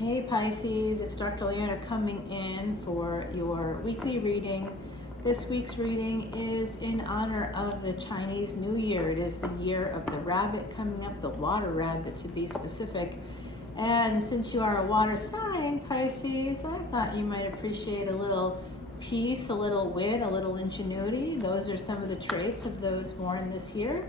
Hey Pisces, it's Dr. Leona coming in for your weekly reading. This week's reading is in honor of the Chinese New Year. It is the year of the rabbit coming up, the water rabbit to be specific. And since you are a water sign, Pisces, I thought you might appreciate a little peace, a little wit, a little ingenuity. Those are some of the traits of those born this year.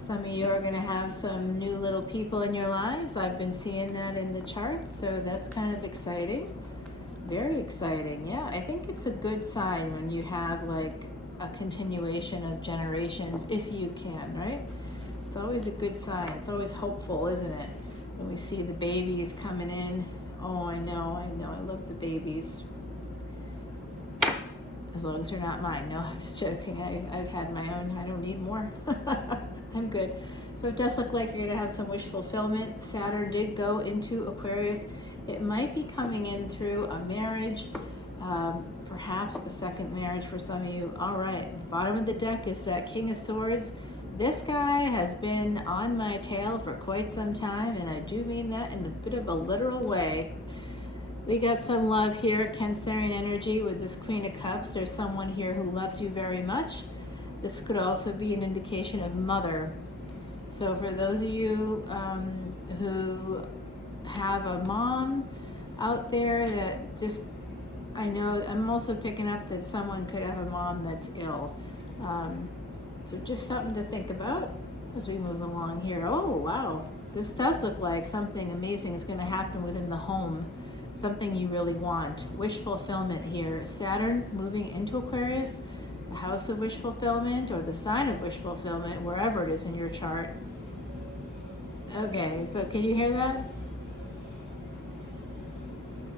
Some of you are going to have some new little people in your lives. I've been seeing that in the chart, so that's kind of exciting. Very exciting, yeah. I think it's a good sign when you have like a continuation of generations, if you can, right? It's always a good sign. It's always hopeful, isn't it? When we see the babies coming in. Oh, I know. I love the babies. As long as they're not mine. No, I'm just joking. I've had my own. I don't need more. I'm good. So it does look like you're going to have some wish fulfillment. Saturn did go into Aquarius. It might be coming in through a marriage, perhaps a second marriage for some of you. All right, the bottom of the deck is that King of Swords. This guy has been on my tail for quite some time, and I do mean that in a bit of a literal way. We got some love here, Cancerian energy with this Queen of Cups. There's someone here who loves you very much. This could also be an indication of mother. So for those of you who have a mom out there that just, I know, I'm also picking up that someone could have a mom that's ill. So just something to think about as we move along here. Oh, wow. This does look like something amazing is going to happen within the home. Something you really want. Wish fulfillment here. Saturn moving into Aquarius, the house of wish fulfillment or the sign of wish fulfillment, wherever it is in your chart. Okay, so can you hear that?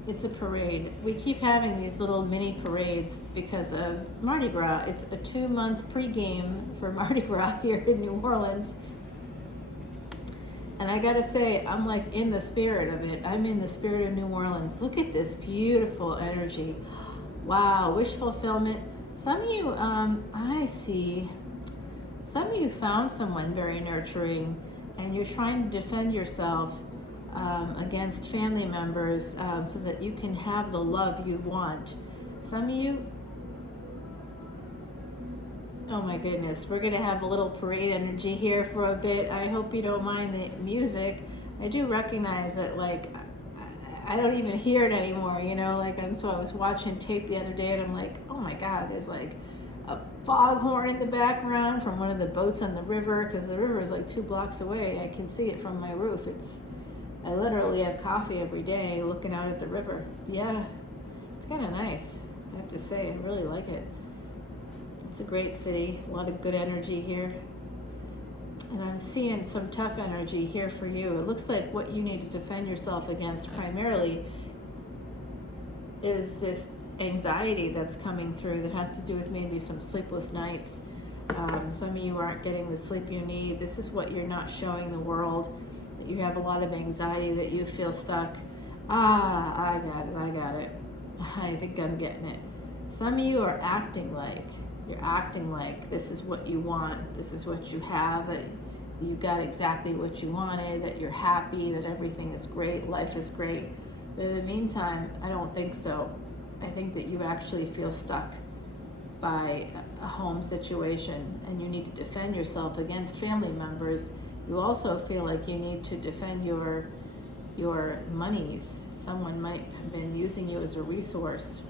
It's a parade. We keep having these little mini parades because of Mardi Gras. It's a 2-month pregame for Mardi Gras here in New Orleans. And I gotta say, I'm like in the spirit of it. I'm in the spirit of New Orleans. Look at this beautiful energy. Wow, wish fulfillment. Some of you, I see, some of you found someone very nurturing and you're trying to defend yourself against family members so that you can have the love you want. Some of you, oh my goodness, we're gonna have a little parade energy here for a bit. I hope you don't mind the music. I do recognize that, like, I don't even hear it anymore, you know, like I was watching tape the other day and I'm like, oh my God, there's like a foghorn in the background from one of the boats on the river, because the river is like 2 blocks away. I can see it from my roof. I literally have coffee every day looking out at the river. Yeah, it's kind of nice, I have to say. I really like it. It's a great city, a lot of good energy here. And I'm seeing some tough energy here for you. It looks like what you need to defend yourself against primarily is this anxiety that's coming through that has to do with maybe some sleepless nights. Some of you aren't getting the sleep you need. This is what you're not showing the world, that you have a lot of anxiety, that you feel stuck. I got it. I think I'm getting it. Some of you are acting like, you're acting like this is what you want, this is what you have, that you got exactly what you wanted, that you're happy, that everything is great, life is great. But in the meantime, I don't think so. I think that you actually feel stuck by a home situation and you need to defend yourself against family members. You also feel like you need to defend your monies. Someone might have been using you as a resource.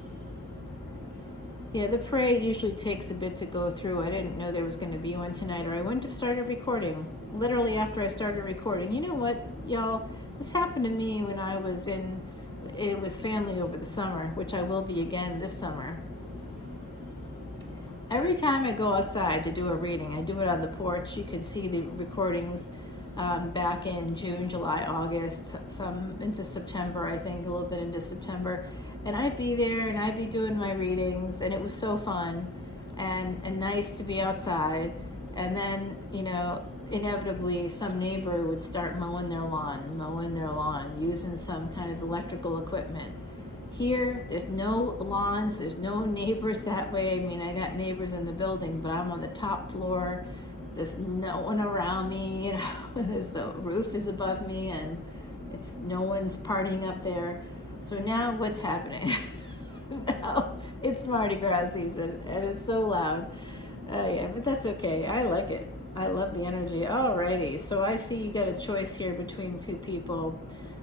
Yeah, the parade usually takes a bit to go through. I didn't know there was going to be one tonight, or I wouldn't have started recording. Literally after I started recording. You know what, y'all? This happened to me when I was in with family over the summer, which I will be again this summer. Every time I go outside to do a reading, I do it on the porch. You can see the recordings back in June, July, August, some into September, I think, a little bit into September. And I'd be there and I'd be doing my readings, and it was so fun and nice to be outside. And then, you know, inevitably some neighbor would start mowing their lawn, using some kind of electrical equipment. Here, there's no lawns, there's no neighbors that way. I mean, I got neighbors in the building, but I'm on the top floor. There's no one around me, you know, as the roof is above me, and No one's partying up there. So now what's happening? Now it's Mardi Gras season and it's so loud. Yeah, but that's okay. I like it. I love the energy. Alrighty, so I see you got a choice here between two people.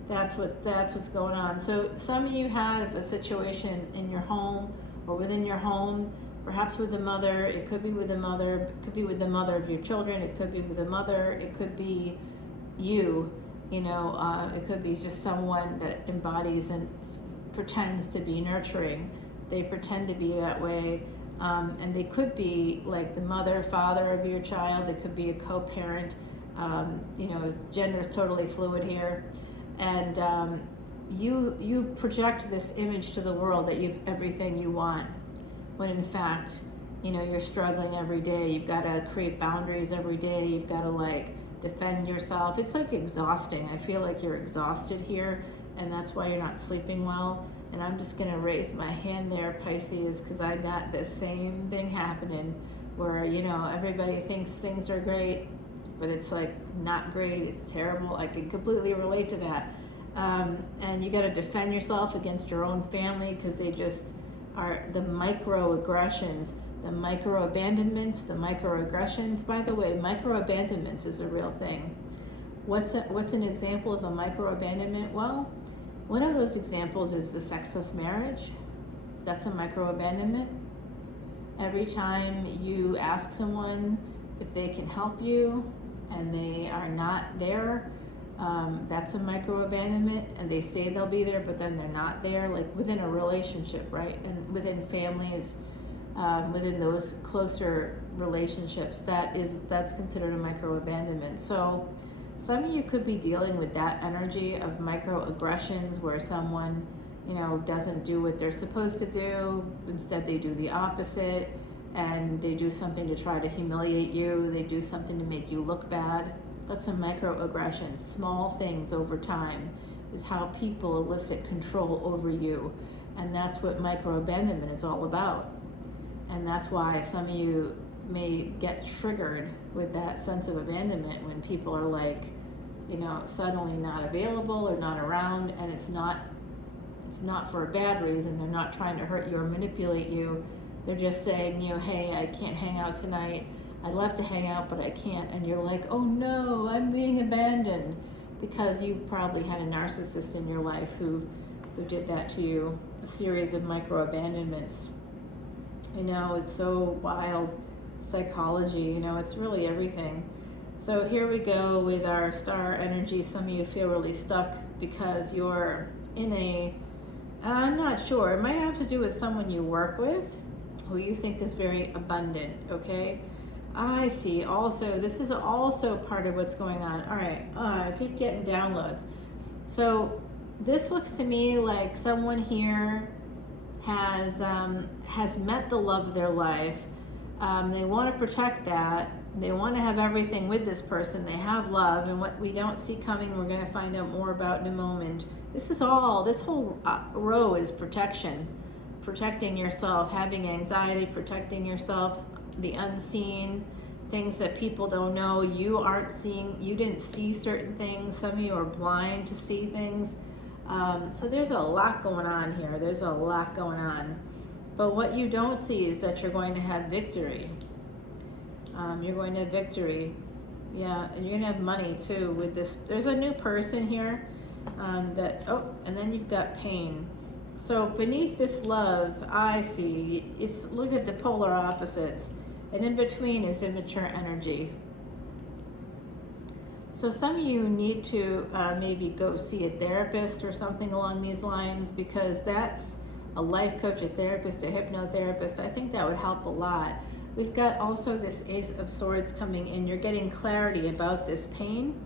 That's what's going on. So some of you have a situation in your home or within your home, perhaps with the mother. It could be with the mother. It could be with the mother of your children. It could be with the mother. It could be you. It could be just someone that embodies and pretends to be nurturing. They pretend to be that way. And they could be like the mother, father of your child. It could be a co-parent. Gender is totally fluid here. And you project this image to the world that you've everything you want, when in fact, you're struggling every day. You've got to create boundaries every day. You've got to defend yourself. It's exhausting. I feel like you're exhausted here, and that's why you're not sleeping well. And I'm just going to raise my hand there, Pisces, because I got this same thing happening where, everybody thinks things are great, but it's not great. It's terrible. I can completely relate to that. And you got to defend yourself against your own family, because they just are the microaggressions, the micro-abandonments, the microaggressions. By the way, micro-abandonments is a real thing. What's an example of a micro-abandonment? Well, one of those examples is the sexless marriage. That's a micro-abandonment. Every time you ask someone if they can help you and they are not there, that's a micro-abandonment. And they say they'll be there, but then they're not there, within a relationship, right? And within families, within those closer relationships, that's considered a micro-abandonment. So some of you could be dealing with that energy of microaggressions where someone, doesn't do what they're supposed to do. Instead, they do the opposite, and they do something to try to humiliate you. They do something to make you look bad. That's a microaggression. Small things over time is how people elicit control over you. And that's what microabandonment is all about. And that's why some of you may get triggered with that sense of abandonment when people are suddenly not available or not around, and it's not for a bad reason. They're not trying to hurt you or manipulate you. They're just saying, hey, I can't hang out tonight. I'd love to hang out, but I can't. And you're like, oh no, I'm being abandoned, because you probably had a narcissist in your life who did that to you, a series of micro-abandonments. It's so wild. Psychology, it's really everything. So here we go with our star energy. Some of you feel really stuck because you're I'm not sure, it might have to do with someone you work with who you think is very abundant, okay? I see. Also, this is also part of what's going on. All right, I keep getting downloads. So this looks to me like someone here has met the love of their life. They want to protect that. They want to have everything with this person. They have love, and what we don't see coming, we're going to find out more about in a moment. This whole row is protection. Protecting yourself, having anxiety, protecting yourself, the unseen, things that people don't know. You aren't seeing, you didn't see certain things. Some of you are blind to see things. So there's a lot going on here. There's a lot going on. But what you don't see is that you're going to have victory. You're going to have victory. Yeah, and you're going to have money too with this. There's a new person here and then you've got pain. So beneath this love, I see, look at the polar opposites. And in between is immature energy. So some of you need to maybe go see a therapist or something along these lines, because that's a life coach, a therapist, a hypnotherapist. I think that would help a lot. We've got also this Ace of Swords coming in. You're getting clarity about this pain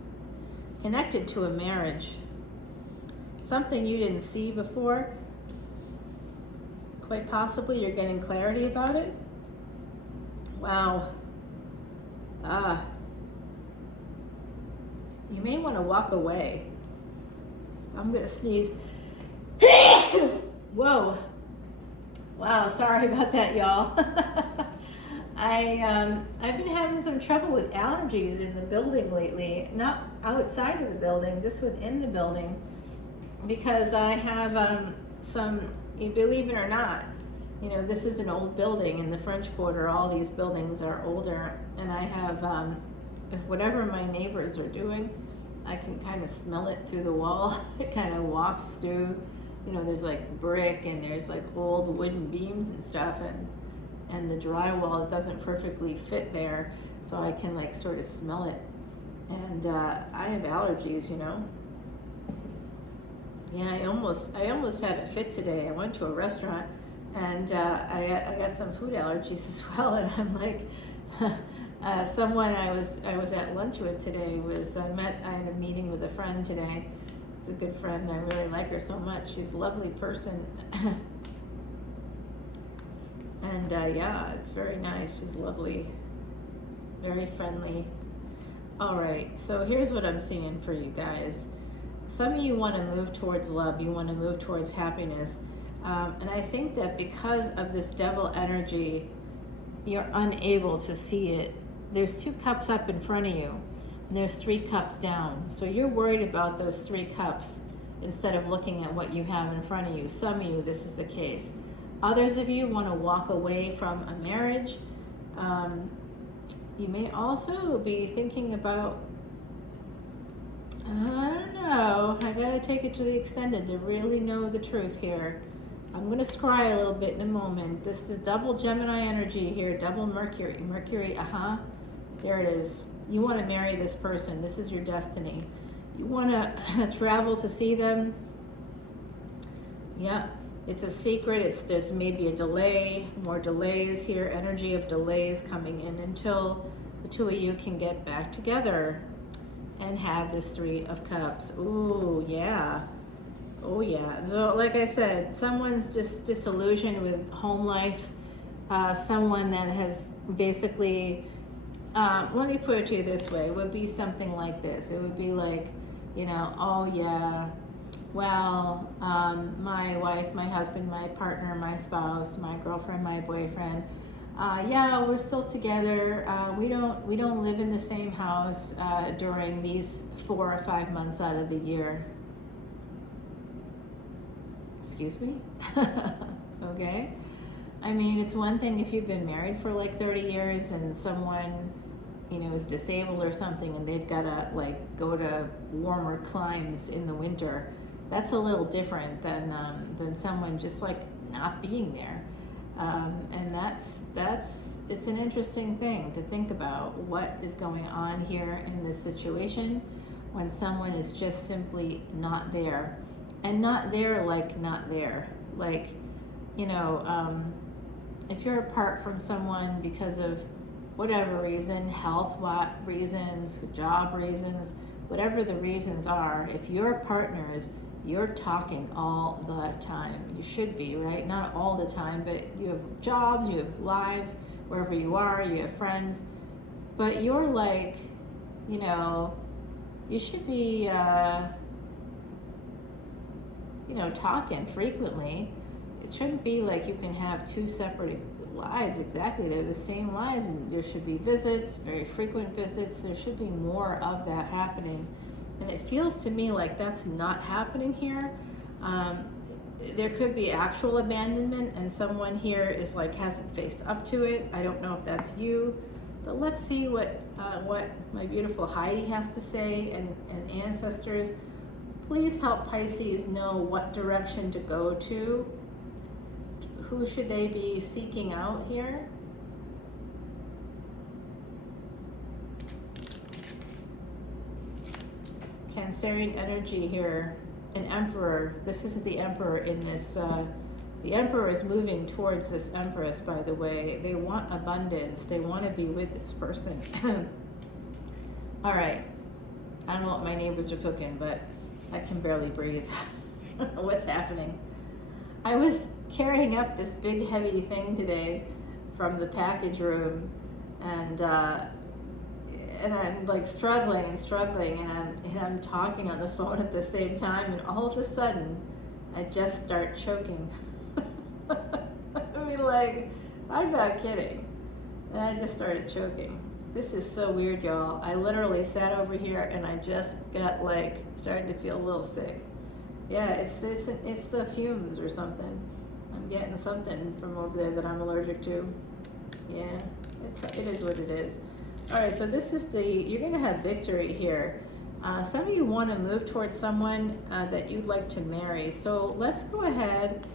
connected to a marriage. Something you didn't see before. Quite possibly you're getting clarity about it. Wow. You may want to walk away. I'm going to sneeze. Whoa. Wow, sorry about that, y'all. I've been having some trouble with allergies in the building lately. outside of the building, this within the building, because I have some, you believe it or not, you know, this is an old building in the French Quarter. All these buildings are older, and I have, if whatever my neighbors are doing, I can kind of smell it through the wall. It kind of wafts through, you know, there's like brick and there's like old wooden beams and stuff, and the drywall doesn't perfectly fit there, so I can like sort of smell it. And I have allergies, you know. Yeah, I almost had a fit today. I went to a restaurant, and I got some food allergies as well. And I'm like, someone I was at lunch with today I had a meeting with a friend today. It's a good friend. I really like her so much. She's a lovely person. And yeah, it's very nice. She's lovely, very friendly. All right, so here's what I'm seeing for you guys. Some of you want to move towards love. You want to move towards happiness. And I think that because of this devil energy, you're unable to see it. There's 2 cups up in front of you, and there's 3 cups down. So you're worried about those 3 cups instead of looking at what you have in front of you. Some of you, this is the case. Others of you want to walk away from a marriage. You may also be thinking about, I don't know, I gotta take it to the extended to really know the truth here. I'm gonna scry a little bit in a moment. This is double Gemini energy here, double Mercury. Mercury, there it is. You want to marry this person. This is your destiny. You want to travel to see them. Yeah, it's a secret. There's maybe a delay, more delays here, energy of delays coming in until the 2 of you can get back together and have this 3 of Cups. Ooh, yeah. Oh, yeah. So, like I said, someone's just disillusioned with home life. Someone that has basically, let me put it to you this way. It would be something like this. It would be like, you know, oh, yeah, well, my wife, my husband, my partner, my spouse, my girlfriend, my boyfriend, yeah, we're still together. We don't live in the same house during these 4 or 5 months out of the year. Excuse me? Okay. I mean, it's one thing if you've been married for like 30 years and someone, you know, is disabled or something and they've got to like go to warmer climes in the winter. That's a little different than someone just like not being there. And it's an interesting thing to think about what is going on here in this situation when someone is just simply not there. And not there like not there. Like, you know, if you're apart from someone because of whatever reason, health reasons, job reasons, whatever the reasons are, if you're partners, you're talking all the time. You should be, right? Not all the time, but you have jobs, you have lives, wherever you are, you have friends. But you're like, you know, you should be, you know, talking frequently. It shouldn't be like you can have 2 separate lives exactly. They're the same lives, and there should be visits, very frequent visits. There should be more of that happening. And it feels to me like that's not happening here. There could be actual abandonment, and someone here is like hasn't faced up to it. I don't know if that's you, but let's see what my beautiful Heidi has to say, and ancestors. Please help Pisces know what direction to go to. Who should they be seeking out here? Cancerian energy here. An emperor. This isn't the emperor in this. The emperor is moving towards this empress, by the way. They want abundance. They want to be with this person. All right. I don't know what my neighbors are cooking, but I can barely breathe. What's happening? I was carrying up this big heavy thing today from the package room, and I'm like struggling, and I'm talking on the phone at the same time, and all of a sudden I just start choking. I mean, like, I'm not kidding. And I just started choking. This is so weird, y'all. I literally sat over here and I just got like, started to feel a little sick. Yeah, it's the fumes or something. I'm getting something from over there that I'm allergic to. Yeah, it is what it is. All right, so this is you're gonna have victory here. Some of you want to move towards someone that you'd like to marry. So let's go ahead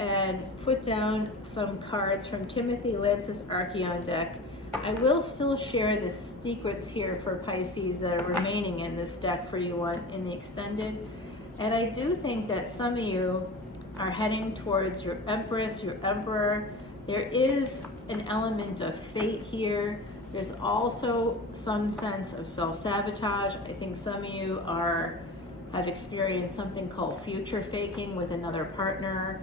and put down some cards from Timothy Lance's Archeon deck. I will still share the secrets here for Pisces that are remaining in this deck for you in the extended. And I do think that some of you are heading towards your Empress, your Emperor. There is an element of fate here. There's also some sense of self-sabotage. I think some of you have experienced something called future faking with another partner.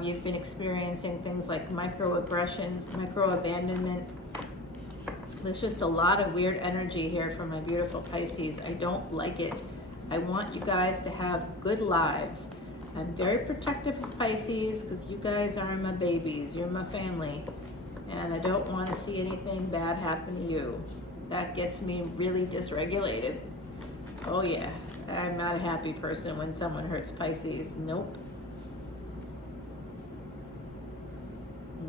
You've been experiencing things like microaggressions, micro-abandonment. There's just a lot of weird energy here from my beautiful Pisces. I don't like it. I want you guys to have good lives. I'm very protective of Pisces because you guys are my babies. You're my family. And I don't want to see anything bad happen to you. That gets me really dysregulated. Oh yeah, I'm not a happy person when someone hurts Pisces. Nope.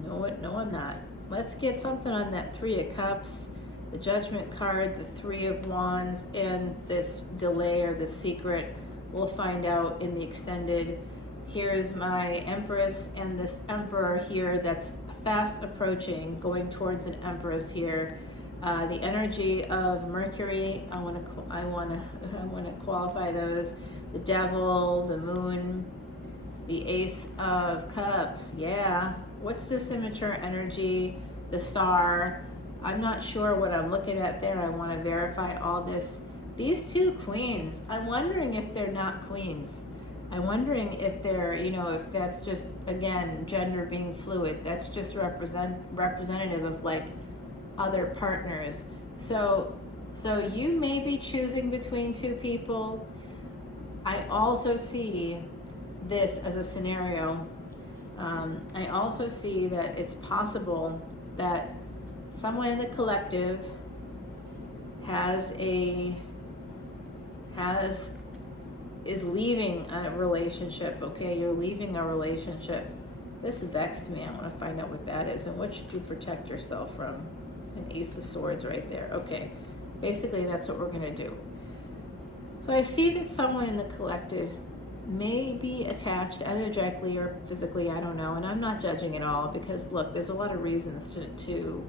No, I'm not. Let's get something on that Three of Cups, the Judgment card, the Three of Wands, and this delay or the secret. We'll find out in the extended. Here's my Empress and this Emperor here that's fast approaching, going towards an Empress here. The energy of Mercury, I want to qualify those. The Devil, the Moon, the Ace of Cups. Yeah. What's this immature energy? The Star. I'm not sure what I'm looking at there. I want to verify all this. These two Queens, I'm wondering if they're not Queens. I'm wondering if they're, if that's just, again, gender being fluid. That's just representative of like other partners. So you may be choosing between two people. I also see this as a scenario. I also see that it's possible that someone in the collective is leaving a relationship. Okay, you're leaving a relationship. This vexed me. I want to find out what that is and what should you protect yourself from. An Ace of Swords right there. Okay, basically that's what we're going to do. So I see that someone in the collective may be attached energetically or physically, I don't know, and I'm not judging at all because look, there's a lot of reasons to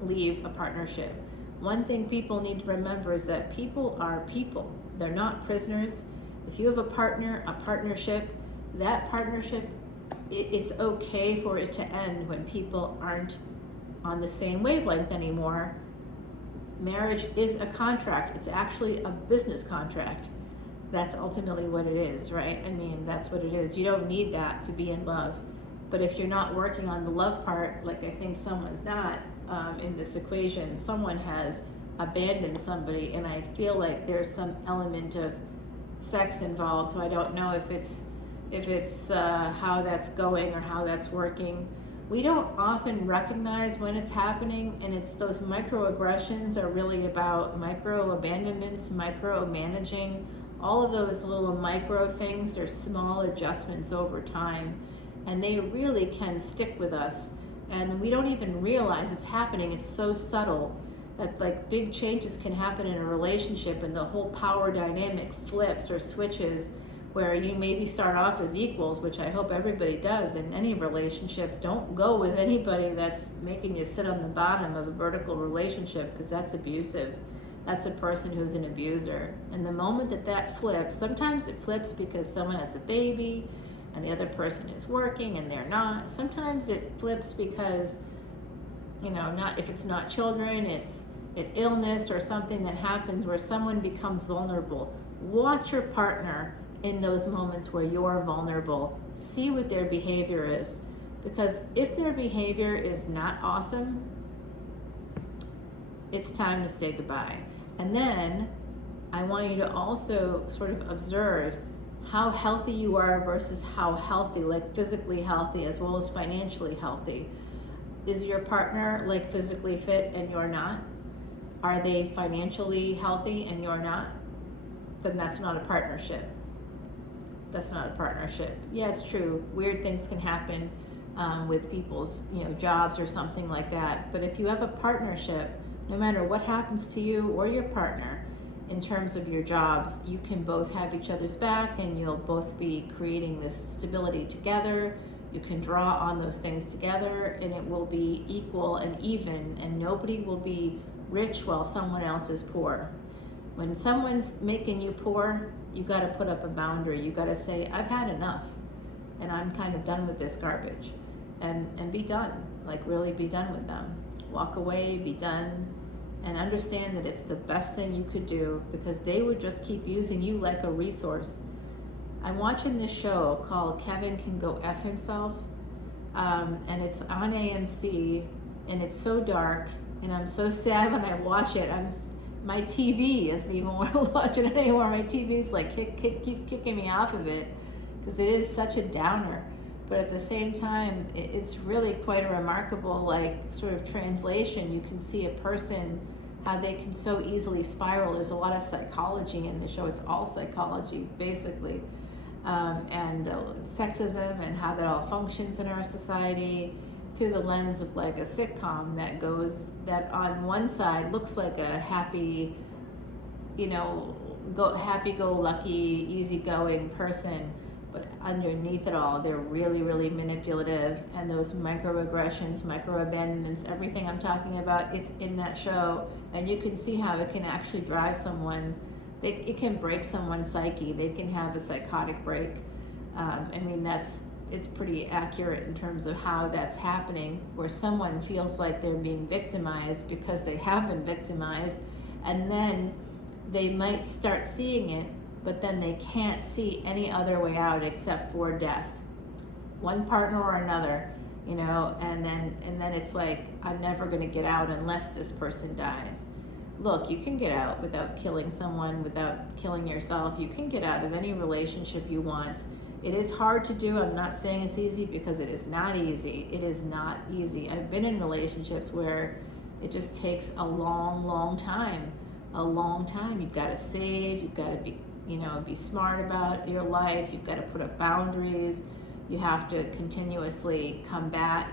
leave a partnership. One thing people need to remember is that people are people. They're not prisoners. If you have a partner, a partnership, that partnership, it's okay for it to end when people aren't on the same wavelength anymore. Marriage is a contract. It's actually a business contract. That's ultimately what it is, right? I mean, that's what it is. You don't need that to be in love. But if you're not working on the love part, like I think someone's not in this equation, someone has abandoned somebody, and I feel like there's some element of sex involved. So I don't know if it's how that's going or how that's working. We don't often recognize when it's happening, and it's those microaggressions are really about micro abandonments, micro managing. All of those little micro things are small adjustments over time, and they really can stick with us. And we don't even realize it's happening. It's so subtle that like big changes can happen in a relationship, and the whole power dynamic flips or switches, where you maybe start off as equals, which I hope everybody does in any relationship. Don't go with anybody that's making you sit on the bottom of a vertical relationship, because that's abusive. That's a person who's an abuser. And the moment that flips, sometimes it flips because someone has a baby and the other person is working and they're not. Sometimes it flips because, not if it's not children, it's an illness or something that happens where someone becomes vulnerable. Watch your partner in those moments where you're vulnerable. See what their behavior is. Because if their behavior is not awesome, it's time to say goodbye. And then I want you to also sort of observe how healthy you are versus how healthy, like physically healthy as well as financially healthy. Is your partner like physically fit and you're not? Are they financially healthy and you're not? Then that's not a partnership. That's not a partnership. Yeah, it's true. Weird things can happen with people's, jobs or something like that. But if you have a partnership, no matter what happens to you or your partner in terms of your jobs, you can both have each other's back and you'll both be creating this stability together. You can draw on those things together and it will be equal and even, and nobody will be rich while someone else is poor. When someone's making you poor, you got to put up a boundary. You got to say, I've had enough and I'm kind of done with this garbage, and be done. Like, really be done with them. Walk away, be done, and understand that it's the best thing you could do, because they would just keep using you like a resource. I'm watching this show called Kevin Can Go F Himself, and it's on AMC, and it's so dark, and I'm so sad when I watch it. My TV isn't even want to watch it anymore. My TV's like keeps kicking me off of it, because it is such a downer. But at the same time, it's really quite a remarkable, like, sort of translation. You can see a person, how they can so easily spiral. There's a lot of psychology in the show. It's all psychology, basically. And sexism and how that all functions in our society through the lens of like a sitcom that on one side looks like a happy, happy-go-lucky, easygoing person, but underneath it all, they're really, really manipulative, and those microaggressions, micro-abandonments, everything I'm talking about, it's in that show, and you can see how it can actually drive someone. It can break someone's psyche. They can have a psychotic break. It's pretty accurate in terms of how that's happening, where someone feels like they're being victimized because they have been victimized, and then they might start seeing it, but then they can't see any other way out except for death, one partner or another, and then it's like, I'm never going to get out unless this person dies. Look, you can get out without killing someone, without killing yourself. You can get out of any relationship you want. It is hard to do. I'm not saying it's easy, because it is not easy. It is not easy. I've been in relationships where it just takes a long, long time. A long time. You've got to save. You've got to be smart about your life. You've got to put up boundaries. You have to continuously combat,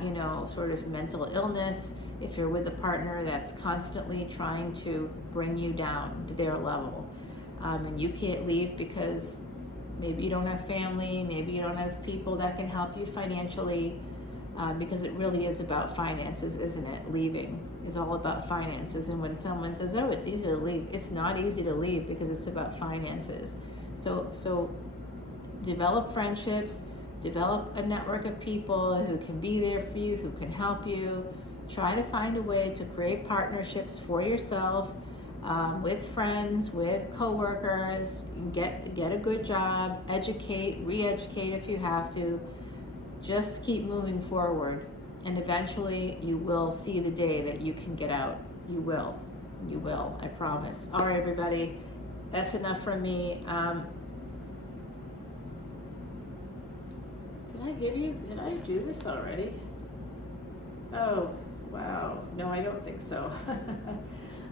sort of mental illness. If you're with a partner that's constantly trying to bring you down to their level, and you can't leave because maybe you don't have family, maybe you don't have people that can help you financially, because it really is about finances, isn't it? Leaving is all about finances. And when someone says, oh, it's easy to leave, it's not easy to leave, because it's about finances. So develop friendships, develop a network of people who can be there for you, who can help you. Try to find a way to create partnerships for yourself, with friends, with coworkers. Get a good job, educate, re-educate if you have to. Just keep moving forward, and eventually you will see the day that you can get out. You will, I promise. All right, everybody, that's enough from me. Did I do this already? Oh, wow. No, I don't think so.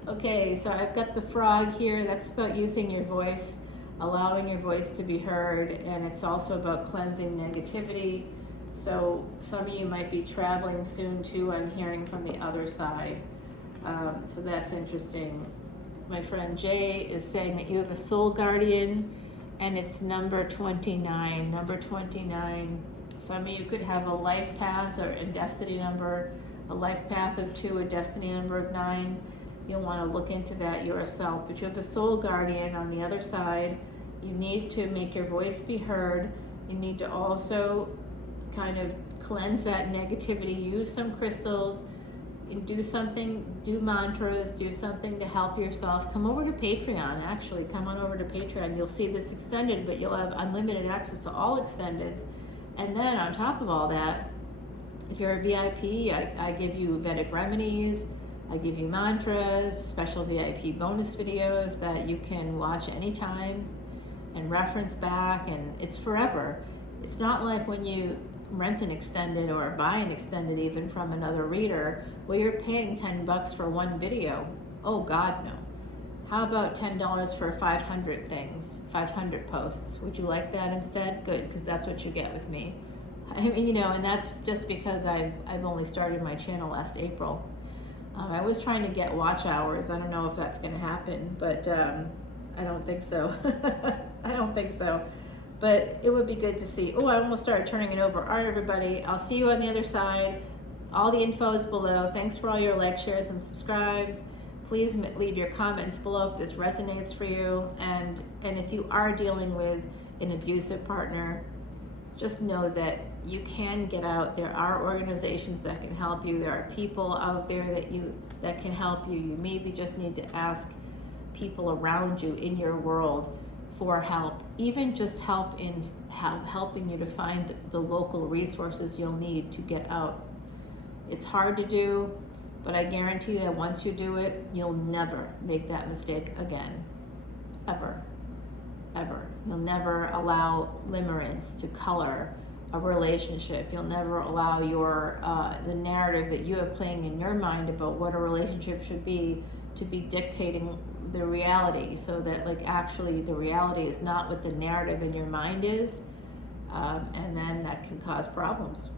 Okay, so I've got the frog here. That's about using your voice, allowing your voice to be heard, and it's also about cleansing negativity. So some of you might be traveling soon too, I'm hearing from the other side. So that's interesting. My friend Jay is saying that you have a soul guardian, and it's number 29. Number 29. Some of you could have a life path or a destiny number, a life path of 2, a destiny number of 9. You'll want to look into that yourself. But you have a soul guardian on the other side. You need to make your voice be heard. You need to also kind of cleanse that negativity. Use some crystals, and do mantras, do something to help yourself. Come over to Patreon, actually. Come on over to Patreon. You'll see this extended, but you'll have unlimited access to all extendeds. And then on top of all that, if you're a VIP, I give you Vedic remedies, I give you mantras, special VIP bonus videos that you can watch anytime and reference back, and it's forever. It's not like when you rent an extended or buy an extended even from another reader, well, you're paying $10 for one video. Oh God, no. How about $10 for 500 things, 500 posts? Would you like that instead? Good, because that's what you get with me. I mean, you know, and that's just because I've only started my channel last April. I was trying to get watch hours. I don't know if that's going to happen, but I don't think so. I don't think so. But it would be good to see. Oh, I almost started turning it over. All right, everybody. I'll see you on the other side. All the info is below. Thanks for all your likes, shares, and subscribes. Please leave your comments below if this resonates for you. And if you are dealing with an abusive partner, just know that you can get out. There are organizations that can help you. There are people out there that can help you. You maybe just need to ask people around you in your world for help, even just help in helping you to find the local resources you'll need to get out. It's hard to do, but I guarantee that once you do it, you'll never make that mistake again, ever. Ever. You'll never allow limerence to color a relationship. You'll never allow your the narrative that you have playing in your mind about what a relationship should be to be dictating the reality, so that like actually the reality is not what the narrative in your mind is, and then that can cause problems.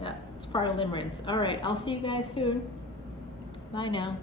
Yeah, it's part of limerence. All right, I'll see you guys soon. Bye now.